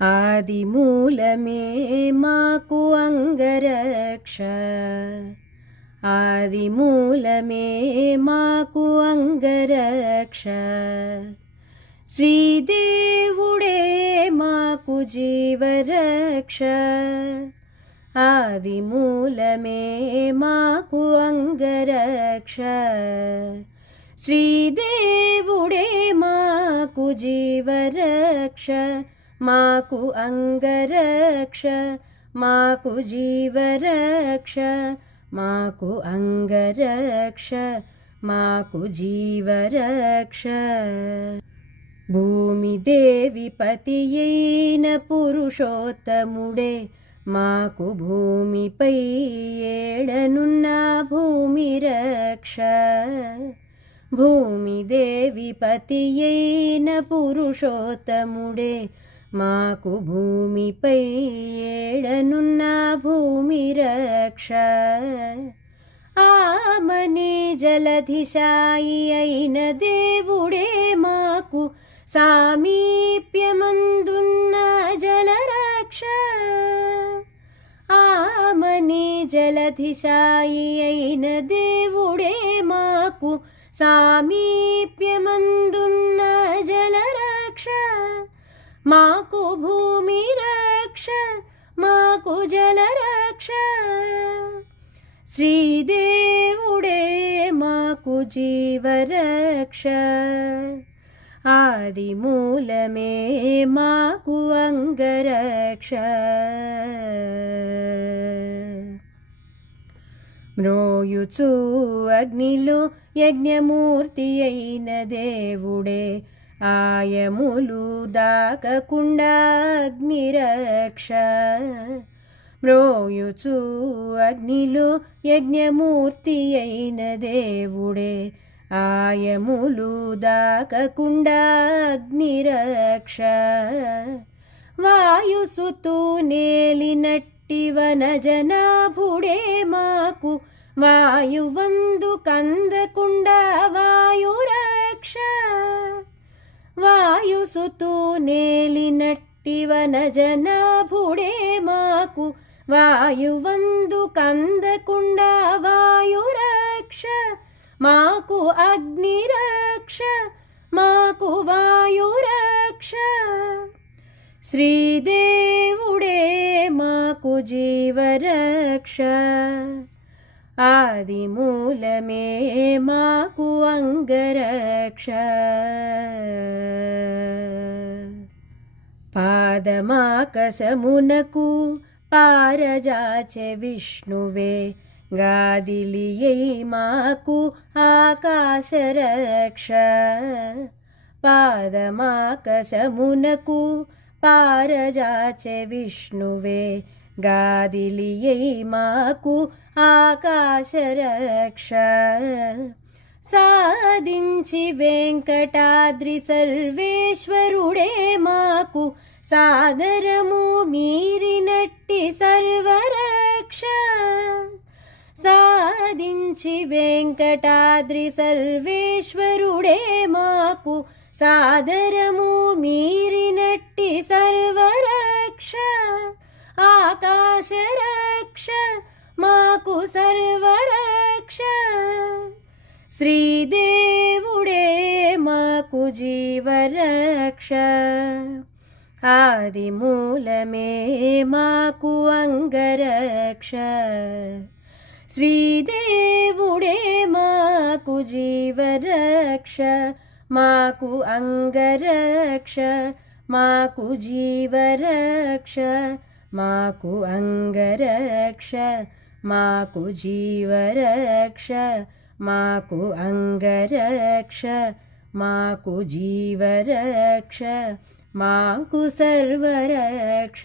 ఆదిమూలమే మాకు అంగరక్ష, ఆదిమూలమే మాకు అంగరక్ష. శ్రీదేవుడే మాకు జీవరక్ష, ఆదిమూలమే మాకు అంగరక్ష. శ్రీదేవుడే మాకు జీవరక్ష, మాకు అంగరక్ష, మాకు జీవరక్ష, మాకు అంగరక్ష, మాకు జీవరక్ష. భూమిదేవి పతియైన పురుషోత్తముడే మాకు భూమిపై ఏడనున్న భూమి రక్ష. భూమిదేవి పతియైన పురుషోత్తముడే మాకు భూమిపై ఏడనున్న భూమి రక్ష. ఆమని జలధిశాయి అయిన దేవుడే మాకు సామీప్యమందున్న జలరక్ష. ఆమని జలధిశాయి అయిన దేవుడే మాకు సామీప్యమందున్న జలరక్ష. మాకు భూమి రక్ష, మాకు జలరక్ష. శ్రీదేవుడే మాకు జీవరక్ష, ఆదిమూలమే మాకు అంగరక్ష. మ్రోయుచు అగ్నిలో యజ్ఞమూర్తి అయిన దేవుడే ఆయములు దాకకుండా అగ్నిరక్ష. మ్రోయుచు అగ్నిలో యజ్ఞమూర్తి అయిన దేవుడే ఆయములు దాకకుండా అగ్నిరక్ష. వాయుసుతూ నేలినట్టి వనజనాభుడే మాకు వాయువందు కందకుండా వాయురక్ష. వాయుసుతూ నేలినట్టి వనజనాభుడే మాకు వాయువందు కందకుండా వాయురక్ష. మాకు అగ్నిరక్ష, మాకు వాయురక్ష. శ్రీదేవుడే మాకు జీవరక్ష, ఆదిమూలమే మాకు అంగరక్ష. పాదమాకసమునకు పారజాచె విష్ణువే గాదిలియై మాకు ఆకాశరక్ష. పాదమాకసమునకు పారజాచె విష్ణువే గాదిలియై మాకు ఆకాశరక్ష. సాధించి వెంకటాద్రి సర్వేశ్వరుడే మాకు సాదరము మీరినట్టి సర్వరక్ష. సాధించి వెంకటాద్రి సర్వేశ్వరుడే మాకు సాదరము మీరినట్టి సర్వరక్ష. ఆకాశరక్ష, మాకు సర్వరక్ష. శ్రీదేవుడే మాకు జీవరక్ష, ఆదిమూలమే మాకు అంగరక్ష. శ్రీదేవుడే మాకు జీవరక్ష, మాకు అంగరక్ష, మాకు జీవరక్ష, మాకు అంగరక్ష, మాకు జీవరక్ష, మాకు అంగరక్ష, మాకు జీవరక్ష, మాకు సర్వరక్ష.